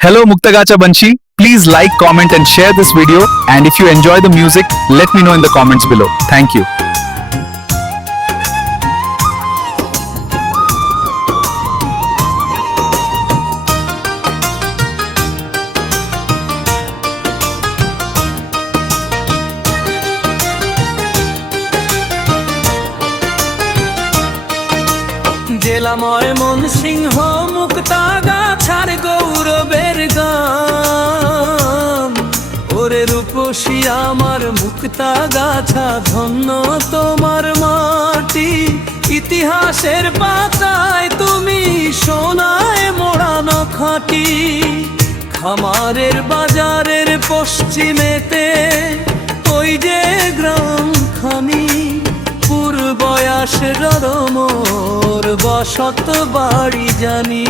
Hello Muktagacha Banshi, please like, comment and share this video, and if you enjoy the music, let me know in the comments below. Thank you. জেলা ময়মনসিংহ মুক্তাগাছার গৌরবের গান, ওরে রূপসী আমার মুক্তাগাছা, ধন্য তোমার মাটি। ইতিহাসের পাতায় তুমি সোনায় মোড়ানো খাঁটি। খামারের বাজারের পশ্চিমেতে ওই যে গ্রামখানি, পূর্বয়াসের মোর বসত বাড়ি জানি।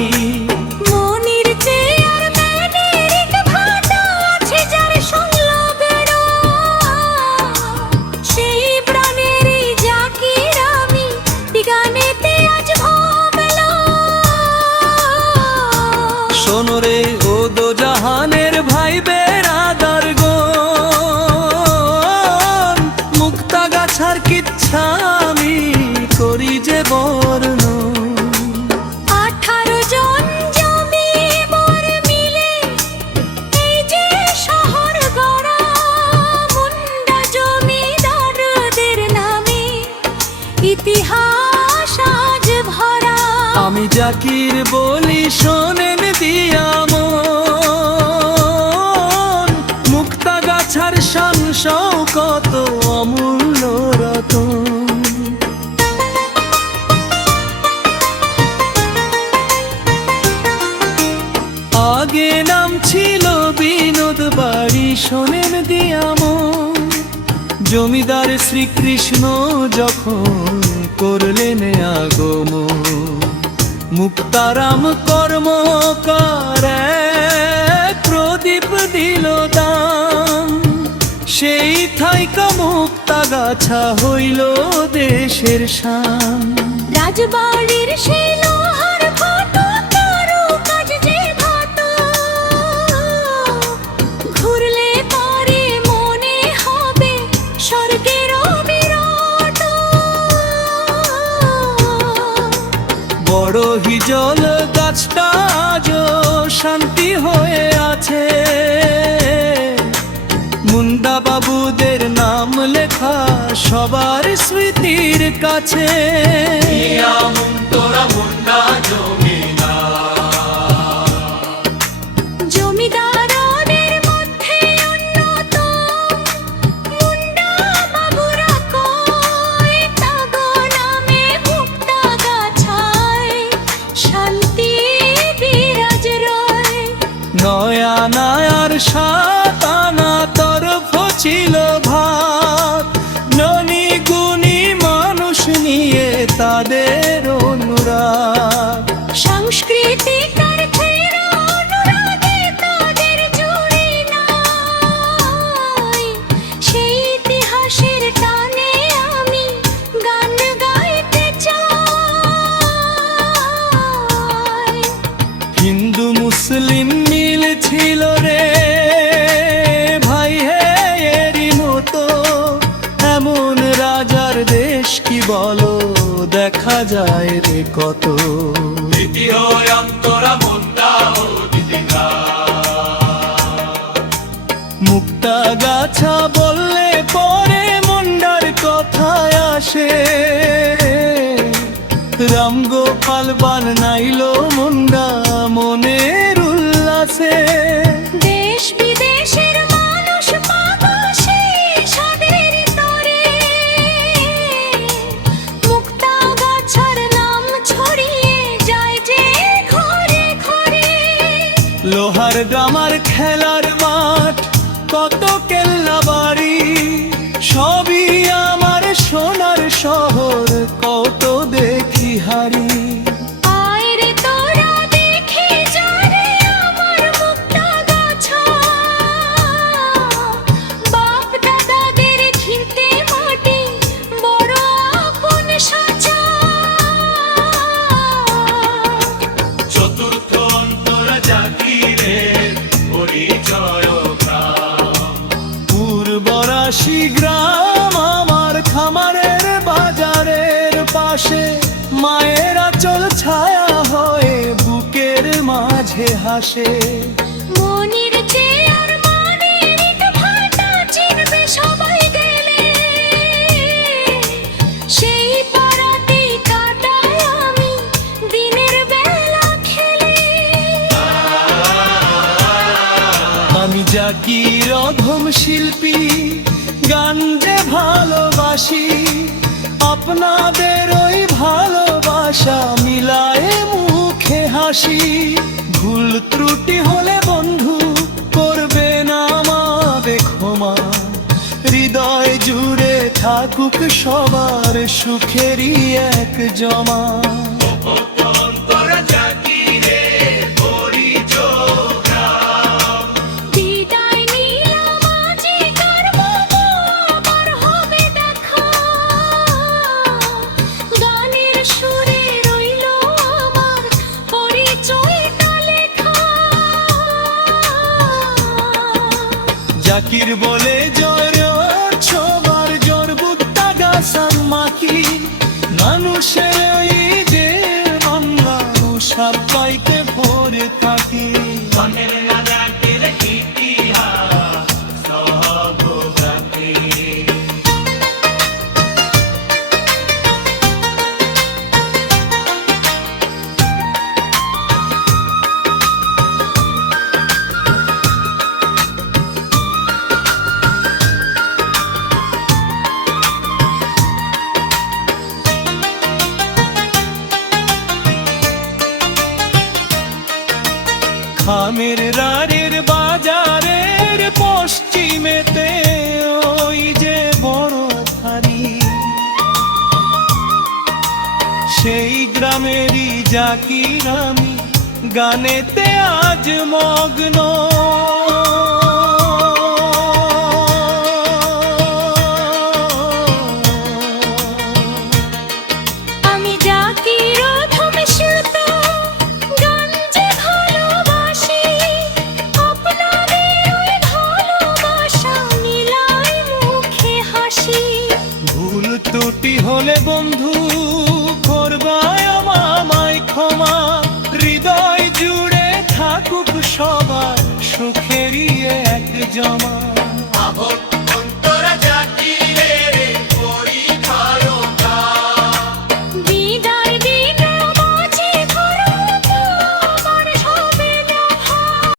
মনির চেয়ার ম্যানের ভাটা আছে যার সংলগ্ন, সেই প্রাণেরই জাকির আমি গানেতে আজ ভাবলাম। শোনো রে ও দো জাহানের ভাই বেরাদার গণ, মুক্তাগাছার কিচ্ছা আমি করি যে বর্ণ। 18 জন জমিদার মিলে এই যে শহর গড়া, মুন্ডা জমিদারদের নামে ইতিহাস আজ ভরা। আমি জাকির বলি শোনেন দিয়া মন, মুক্তাগাছার শান শৌকত অমূল্য রতন। আগে নাম ছিল বিনোদ বাড়ি, শোনেন দিয়া মন, জমিদার শ্রীকৃষ্ণ যখন করলেন আগমন, মুক্তারাম কর্মকার এক প্রদীপ দিল দান। সেই থাইকা মুক্তাগাছা হইল দেশের শান। রাজবাড়ির সেই লোহার ফটো, কারুকাজ যে ঘটো, ঘুরলে পরে মনে হবে স্বর্গের বিরাট। বড় হিজল গাছটা আজও শান্তি হয়ে আছে, মুন্ডা বাবুদের নাম লেখা সবার স্মৃতির কাছে। জমিদারদের মধ্যে অন্যতম মুন্ডা বাবুরা কয়, তাগো নামে মুক্তাগাছায় শান্তি বিরাজ রয়। নয়া নায়ার সাতানা তরফ ছিল ভাগ, ননি গুণী মানুষ নিয়ে তাদের অনুরাগ। সাংস্কৃতিক অর্থের অনুরাগে তাদের জুড়ে নাই, সেই ইতিহাসের টানে আমি গান গাইতে চাই। হিন্দু মুসলিম মিল ছিল রে ভাই হে এরই মতো, এমন রাজার দেশ কি বলো দেখা যায় রে কত। মুক্তাগাছা বললে পরে মুন্ডার কথায় আসে, রামগোপাল বানাইল মুন্ডা মনের উল্লাসে। দেশ বিদেশের মানুষ পাগল সেই স্বাদের তরে, মুক্তাগাছার নাম ছড়িয়ে যায় যে ঘরে ঘরে। লোহার ড্রামার খেলার মাঠ, কত কেল্লা বাড়ি, সবই আমার সোনার শহর, কত দেখি হারি। আয় রে তোরা দেখে যা রে আমার মুক্তাগাছা, বাপ দাদাদের ঘিনতে মাটি বড় আপন সাজা। চতুর্থ অন্তর জাগিরে ভাসে। মনের চেয়ে আর মনের ইট ভাটা চিনবে সবাই গেলে, সেই পাড়াতেই কাটাই আমি দিনের বেলা খেলে। আমি জাকির অধম শিল্পী, গান যে ভালোবাসি, আপনাদের ওই ভালোবাসা মিলায়ে মুখে হাসি। ভুল ত্রুটি হলে বন্ধু করবেন আমারে ক্ষমা, হৃদয় জুড়ে থাকুক সবার সুখেরই এক জমা। বিদায় নিলাম আজিকার মতো, আবার হবে দেখা। গানের সুরে রইল আমার পরিচয়টা লেখা। জাকির বলে জয় ছোবার জোর বুত্তা গাছান মাকি, মানুষের ওই যে বাংলা সব পাইতে ভরে থাকি। খামের রারের বাজারের পশ্চিমেতে ওই যে বড় থারি, সেই গ্রামেরই জাকির আমি, গানেতে আজ মগ্ন। আমি জাকির অধম শিল্পী, গান যে ভালোবাসি, আপনাদের ওই ভালোবাসা মিলাই মুখে হাসি। ভুল ত্রুটি হলে বন্ধু করবায় আমায় ক্ষমা, হৃদয় জুড়ে থাকুক সবার সুখেরই এক জমা। অন্তরা জাকিরে